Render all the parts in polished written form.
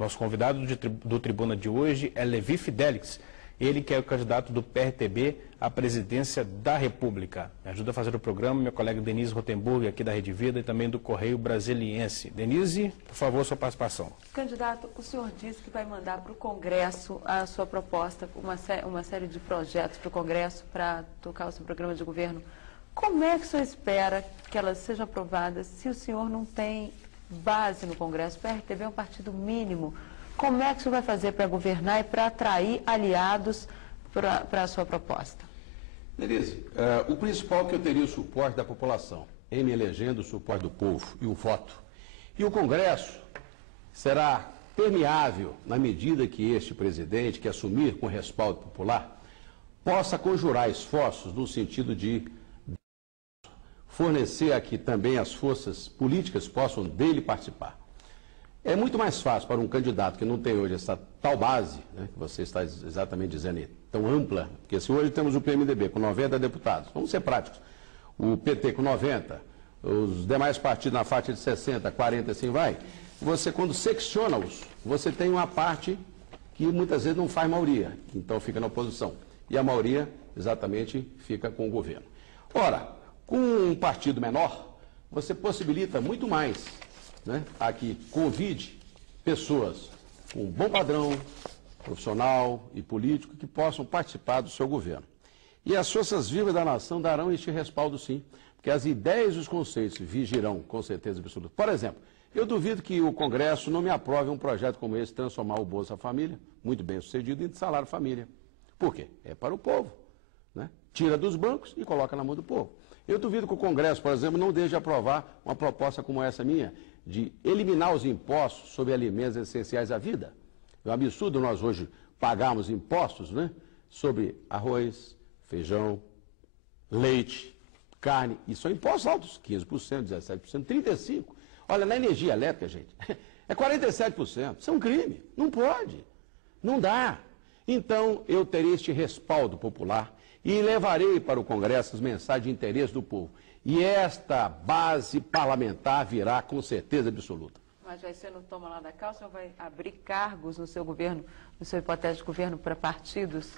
Nosso convidado do Tribuna de hoje é Levi Fidelix, ele que é o candidato do PRTB à presidência da República. Me ajuda a fazer o programa minha colega Denise Rotenburg, aqui da Rede Vida, e também do Correio Brasiliense. Denise, por favor, sua participação. Candidato, o senhor disse que vai mandar para o Congresso a sua proposta, uma série de projetos para o Congresso para tocar o seu programa de governo. Como é que o senhor espera que elas sejam aprovadas se o senhor não tem base no Congresso? O PRTB é um partido mínimo. Como é que o senhor vai fazer para governar e para atrair aliados para a sua proposta? Denise, o principal é que eu teria o suporte da população, em me elegendo o suporte do povo e o voto. E o Congresso será permeável na medida que este presidente, que assumir com respaldo popular, possa conjurar esforços no sentido de fornecer a que também as forças políticas possam dele participar. É muito mais fácil para um candidato que não tem hoje essa tal base, né, que você está exatamente dizendo aí, tão ampla, porque se hoje temos o PMDB com 90 deputados, vamos ser práticos, o PT com 90, os demais partidos na faixa de 60, 40, assim vai, você quando secciona-os, você tem uma parte que muitas vezes não faz maioria, então fica na oposição, e a maioria exatamente fica com o governo. Ora, com um partido menor, você possibilita muito mais, né, a que convide pessoas com bom padrão profissional e político que possam participar do seu governo. E as forças vivas da nação darão este respaldo sim, porque as ideias e os conceitos vigirão com certeza absoluta. Por exemplo, eu duvido que o Congresso não me aprove um projeto como esse, transformar o Bolsa Família, muito bem sucedido, em salário família. Por quê? É para o povo, né? Tira dos bancos e coloca na mão do povo. Eu duvido que o Congresso, por exemplo, não deixe aprovar uma proposta como essa minha, de eliminar os impostos sobre alimentos essenciais à vida. É um absurdo nós hoje pagarmos impostos, né, sobre arroz, feijão, leite, carne, e são impostos altos, 15%, 17%, 35%. Olha, na energia elétrica, gente, é 47%. Isso é um crime, não pode, não dá. Então, eu terei este respaldo popular e levarei para o Congresso as mensagens de interesse do povo. E esta base parlamentar virá com certeza absoluta. Mas vai ser no toma lá da cá, o senhor vai abrir cargos no seu governo, no seu hipotético governo, para partidos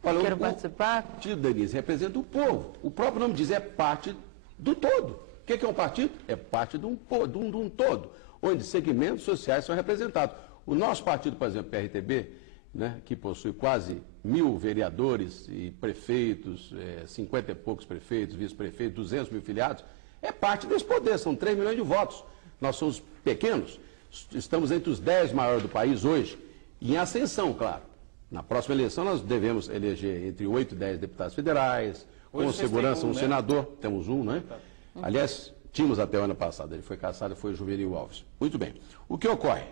que queiram participar? O partido, Denise, representa o povo. O próprio nome diz, é parte do todo. O que é um partido? É parte de um todo, onde segmentos sociais são representados. O nosso partido, por exemplo, PRTB, né, que possui quase 1000 vereadores e prefeitos, 50 e poucos prefeitos, vice-prefeitos, 200 mil filiados, é parte desse poder, são 3 milhões de votos. Nós somos pequenos, estamos entre os 10 maiores do país hoje, e em ascensão, claro. Na próxima eleição nós devemos eleger entre 8 e 10 deputados federais, hoje com segurança um senador, temos um, né? Aliás, tínhamos até o ano passado, ele foi cassado, foi o Juvenil Alves. Muito bem. O que ocorre?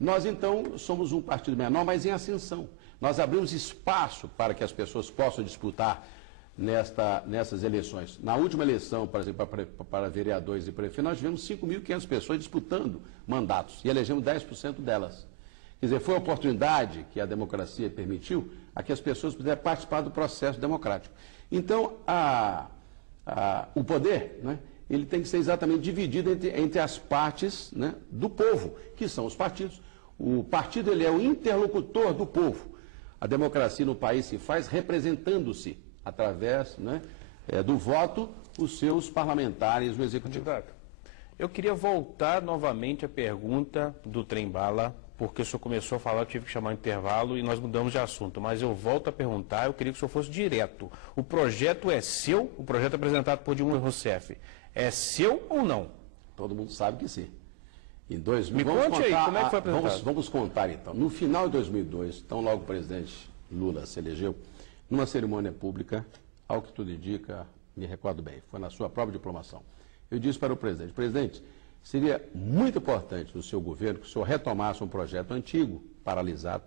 Nós, então, somos um partido menor, mas em ascensão. Nós abrimos espaço para que as pessoas possam disputar nessas eleições. Na última eleição, por exemplo, para vereadores e prefeitos, nós tivemos 5.500 pessoas disputando mandatos e elegemos 10% delas. Quer dizer, foi a oportunidade que a democracia permitiu a que as pessoas pudessem participar do processo democrático. Então, o poder, né, ele tem que ser exatamente dividido entre as partes, né, do povo, que são os partidos. O partido ele é o interlocutor do povo. A democracia no país se faz representando-se através, né, do voto os seus parlamentares no executivo. Eu queria voltar novamente à pergunta do trem-bala, porque o senhor começou a falar, eu tive que chamar um intervalo e nós mudamos de assunto, mas eu volto a perguntar, eu queria que o senhor fosse direto. O projeto é seu? O projeto apresentado por Dilma Rousseff é seu ou não? Todo mundo sabe que sim. Em 2000, Me conte aí, como é que foi apresentado? Vamos contar então. No final de 2002, tão logo o presidente Lula se elegeu, numa cerimônia pública, ao que tudo indica, me recordo bem, foi na sua própria diplomação. Eu disse para o presidente, seria muito importante no seu governo que o senhor retomasse um projeto antigo, paralisado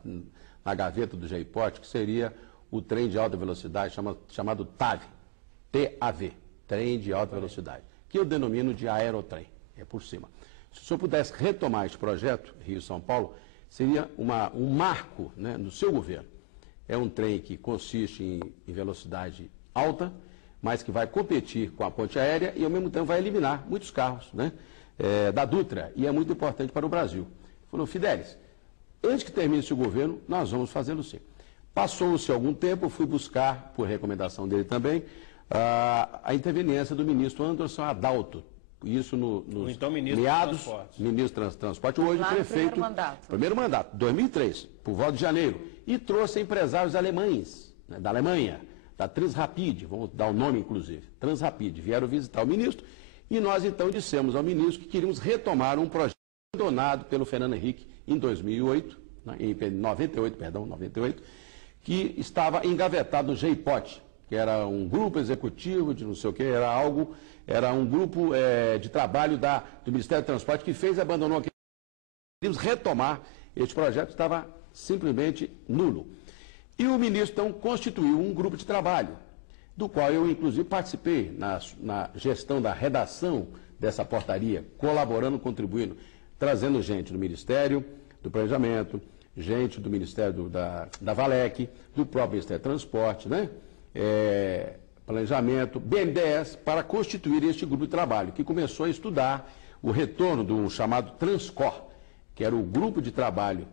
na gaveta do GEIPOT, que seria o trem de alta velocidade chamado TAV, T-A-V, trem de alta velocidade, que eu denomino de aerotrem, é por cima. Se o senhor pudesse retomar este projeto, Rio-São Paulo, seria um marco, né, no seu governo. É um trem que consiste em velocidade alta, mas que vai competir com a ponte aérea e, ao mesmo tempo, vai eliminar muitos carros, né, da Dutra, e é muito importante para o Brasil. Falou, Fidelis, antes que termine o governo, nós vamos fazê-lo sim. Passou-se algum tempo, eu fui buscar, por recomendação dele também, a interveniência do ministro Anderson Adalto. Isso nos então, ministro meados, dos Transportes. ministro do Transporte, hoje lá prefeito. Primeiro mandato, 2003, por volta de janeiro. E trouxe empresários alemães, né, da Alemanha, da Transrapid, vamos dar o nome inclusive, Transrapid, vieram visitar o ministro. E nós então dissemos ao ministro que queríamos retomar um projeto abandonado pelo Fernando Henrique em 2008, né, em 98, que estava engavetado no GEIPOT, que era um grupo executivo de não sei o que, era um grupo de trabalho do Ministério do Transporte que fez e abandonou aqui. Queríamos retomar este projeto, estava simplesmente nulo. E o ministro, então, constituiu um grupo de trabalho, do qual eu, inclusive, participei na gestão da redação dessa portaria, colaborando, contribuindo, trazendo gente do Ministério do Planejamento, gente do Ministério da Valec, do próprio Ministério do Transporte, né? Planejamento, BNDES, para constituir este grupo de trabalho, que começou a estudar o retorno do chamado Transcor, que era o grupo de trabalho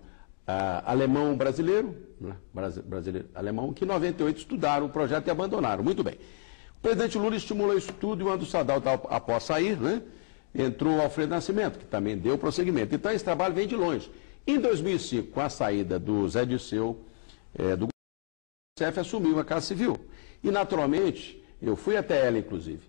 alemão-brasileiro, né? Brasileiro-alemão, que em 98 estudaram o projeto e abandonaram. Muito bem. O presidente Lula estimulou isso tudo e o Anderson Adalto, após sair, né? Entrou o Alfredo Nascimento, que também deu prosseguimento. Então, esse trabalho vem de longe. Em 2005, com a saída do Zé Dirceu, do CF assumiu a Casa Civil. E, naturalmente, eu fui até ela, inclusive,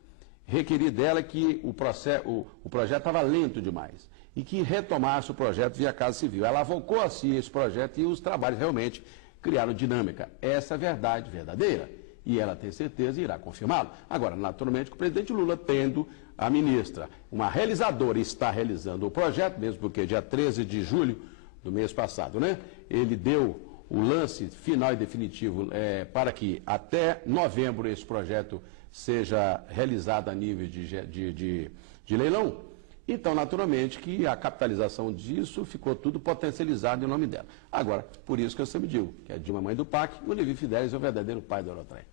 requeri dela que o projeto estava lento demais e que retomasse o projeto via Casa Civil. Ela avocou a si esse projeto e os trabalhos realmente criaram dinâmica. Essa é a verdade verdadeira. E ela tem certeza e irá confirmá-lo. Agora, naturalmente, que o presidente Lula, tendo a ministra, uma realizadora, está realizando o projeto, mesmo porque dia 13 de julho do mês passado, né? Ele deu o lance final e definitivo para que até novembro esse projeto seja realizado a nível de leilão. Então, naturalmente, que a capitalização disso ficou tudo potencializado em nome dela. Agora, por isso que eu sempre digo que a Dilma, mãe do PAC, o Levi Fidelis é o verdadeiro pai do Eurotrem.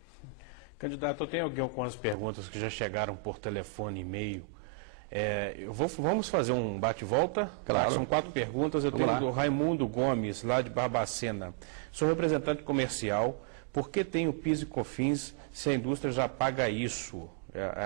Candidato, eu tenho algumas perguntas que já chegaram por telefone e e-mail. Vamos fazer um bate-volta? Claro. São 4 perguntas. Eu tenho do Raimundo Gomes, lá de Barbacena. Sou representante comercial. Por que tem o PIS e COFINS se a indústria já paga isso?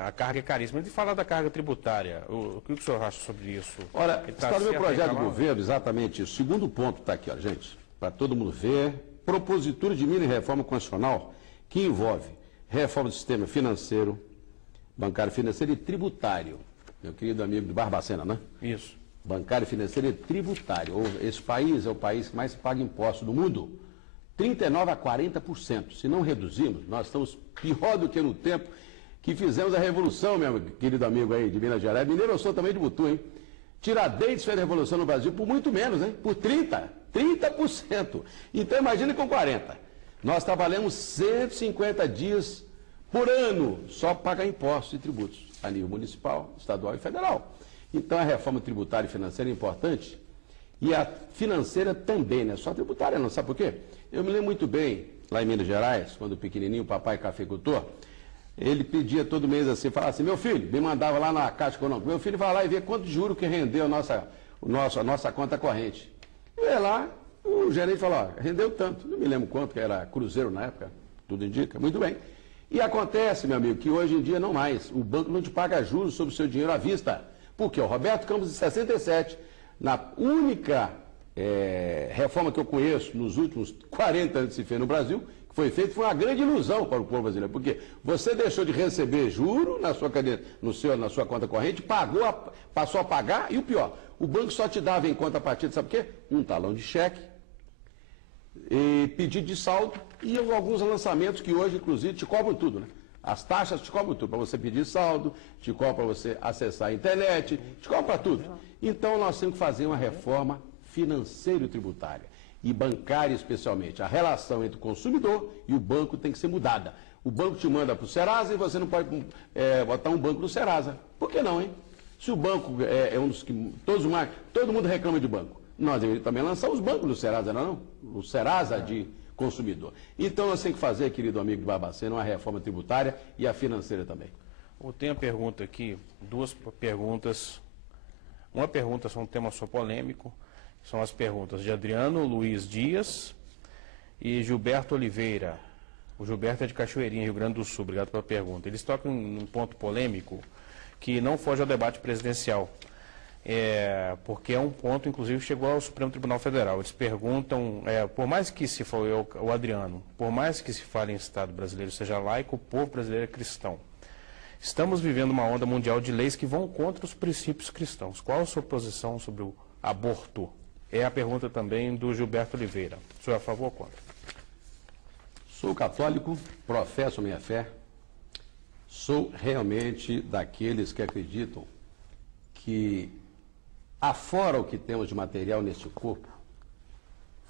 A carga é caríssima. Ele fala da carga tributária. O que o senhor acha sobre isso? Olha, está no meu projeto de governo exatamente isso. O segundo ponto está aqui, ó, gente, para todo mundo ver. Propositura de mini reforma constitucional que envolve reforma do sistema financeiro, bancário, financeiro e tributário. Meu querido amigo de Barbacena, né? Isso. Bancário, financeiro e tributário. Esse país é o país que mais paga impostos do mundo. 39% a 40%. Se não reduzirmos, nós estamos pior do que no tempo que fizemos a revolução, meu querido amigo aí de Minas Gerais. Mineiro eu sou também de Butu, hein? Tiradentes fez a revolução no Brasil por muito menos, hein? Por 30%. Então imagine com 40%. Nós trabalhamos 150 dias por ano só para pagar impostos e tributos, a nível municipal, estadual e federal. Então a reforma tributária e financeira é importante e a financeira também, não é só tributária não, sabe por quê? Eu me lembro muito bem, lá em Minas Gerais, quando pequenininho, o papai cafeicultor, ele pedia todo mês assim, falava assim, meu filho, me mandava lá na Caixa Econômica, meu filho vai lá e vê quanto juro que rendeu a nossa conta corrente. E ia lá, o gerente falou, ó, rendeu tanto, não me lembro quanto, que era cruzeiro na época, tudo indica, muito bem. E acontece, meu amigo, que hoje em dia não mais, o banco não te paga juros sobre o seu dinheiro à vista, porque o Roberto Campos, de 67, na única reforma que eu conheço nos últimos 40 anos que se fez no Brasil, que foi feito, foi uma grande ilusão para o povo brasileiro, porque você deixou de receber juro na sua conta corrente, passou a pagar, e o pior, o banco só te dava em contrapartida, sabe o quê? Um talão de cheque, e pedido de saldo e alguns lançamentos que hoje, inclusive, te cobram tudo, né? As taxas te cobram tudo, para você pedir saldo, te cobram para você acessar a internet, te cobram para tudo. Então, nós temos que fazer uma reforma financeira e tributária, e bancária especialmente. A relação entre o consumidor e o banco tem que ser mudada. O banco te manda para o Serasa e você não pode botar um banco no Serasa. Por que não, hein? Se o banco é um dos que todo mundo reclama de banco, nós deveríamos também lançar os bancos do Serasa, não? O Serasa de consumidor. Então nós temos que fazer, querido amigo de Barbacena, uma reforma tributária e a financeira também. Eu tenho a pergunta aqui, 2 perguntas. Uma pergunta sobre um tema só polêmico, São as perguntas de Adriano Luiz Dias e Gilberto Oliveira. O Gilberto é de Cachoeirinha, Rio Grande do Sul. Obrigado pela pergunta. Eles tocam em um ponto polêmico que não foge ao debate presidencial. Porque é um ponto, inclusive, que chegou ao Supremo Tribunal Federal. Eles perguntam, por mais que se fale, o Adriano, por mais que se fale em Estado brasileiro seja laico, o povo brasileiro é cristão. Estamos vivendo uma onda mundial de leis que vão contra os princípios cristãos. Qual a sua posição sobre o aborto? É a pergunta também do Gilberto Oliveira. O senhor é a favor ou contra? Sou católico, professo minha fé, sou realmente daqueles que acreditam que, afora o que temos de material neste corpo,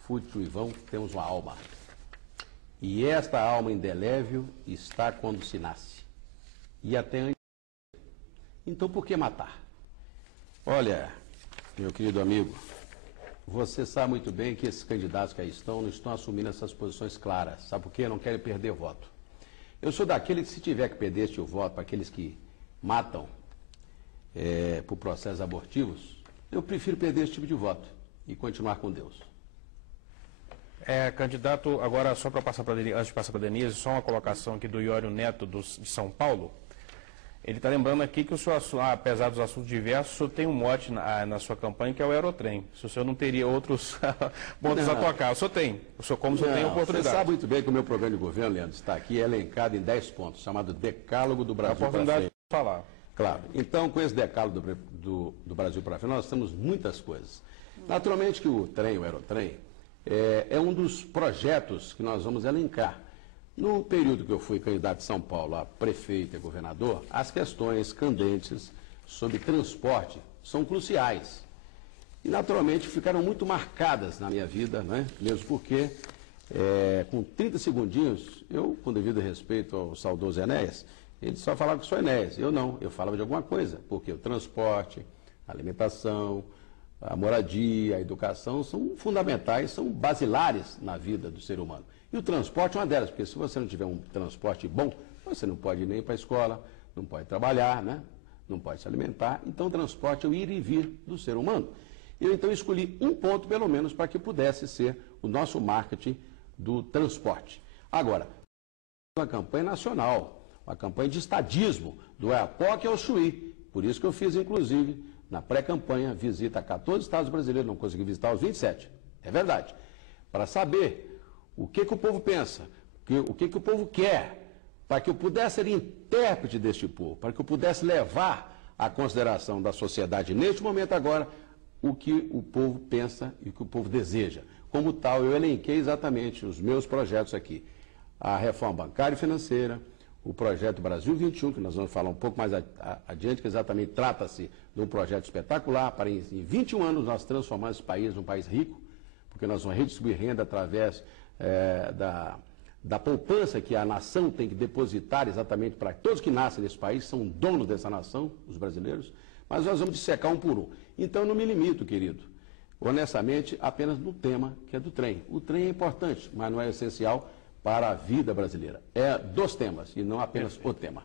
fútil e vão, temos uma alma. E esta alma indelével está quando se nasce. E até antes. Então, por que matar? Olha, meu querido amigo, você sabe muito bem que esses candidatos que aí estão não estão assumindo essas posições claras. Sabe por quê? Não querem perder voto. Eu sou daquele que, se tiver que perder este voto para aqueles que matam por processos abortivos, eu prefiro perder esse tipo de voto e continuar com Deus. Candidato, agora só para passar para antes de passar para a Denise, só uma colocação aqui do Iório Neto de São Paulo. Ele está lembrando aqui que o senhor, apesar dos assuntos diversos, o senhor tem um mote na sua campanha que é o Aerotrem. Se o senhor não teria outros pontos a tocar, o senhor tem. O senhor tem oportunidade. Você sabe muito bem que o meu programa de governo, Leandro, está aqui elencado em 10 pontos, chamado Decálogo do Brasil para Frente. A oportunidade de falar. Claro. Então, com esse decálogo do Brasil para Frente, nós temos muitas coisas. Naturalmente que o Aerotrem, é um dos projetos que nós vamos elencar. No período que eu fui candidato de São Paulo a prefeito e governador, as questões candentes sobre transporte são cruciais. E, naturalmente, ficaram muito marcadas na minha vida, né? Mesmo porque, com 30 segundinhos, eu, com devido respeito ao saudoso Enéas, ele só falava que sou Enéas. Eu não, eu falava de alguma coisa, porque o transporte, a alimentação, a moradia, a educação são fundamentais, são basilares na vida do ser humano. E o transporte é uma delas, porque se você não tiver um transporte bom, você não pode ir nem para a escola, não pode trabalhar, né? Não pode se alimentar. Então, o transporte é o ir e vir do ser humano. Eu, então, escolhi um ponto, pelo menos, para que pudesse ser o nosso marketing do transporte. Agora, uma campanha nacional, uma campanha de estadismo, do Oiapoque ao Chuí. Por isso que eu fiz, inclusive, na pré-campanha, visita a 14 estados brasileiros, não consegui visitar os 27. É verdade. Para saber o que o povo pensa, o que o povo quer, para que eu pudesse ser intérprete deste povo, para que eu pudesse levar à consideração da sociedade, neste momento agora, o que o povo pensa e o que o povo deseja. Como tal, eu elenquei exatamente os meus projetos aqui. A reforma bancária e financeira, o projeto Brasil 21, que nós vamos falar um pouco mais adiante, que exatamente trata-se de um projeto espetacular para, em 21 anos, nós transformarmos esse país num país rico, porque nós vamos redistribuir renda através da poupança que a nação tem que depositar exatamente para todos que nascem nesse país, são donos dessa nação, os brasileiros, mas nós vamos dissecar um por um. Então, eu não me limito, querido, honestamente, apenas no tema que é do trem. O trem é importante, mas não é essencial para a vida brasileira. É dos temas e não apenas o tema.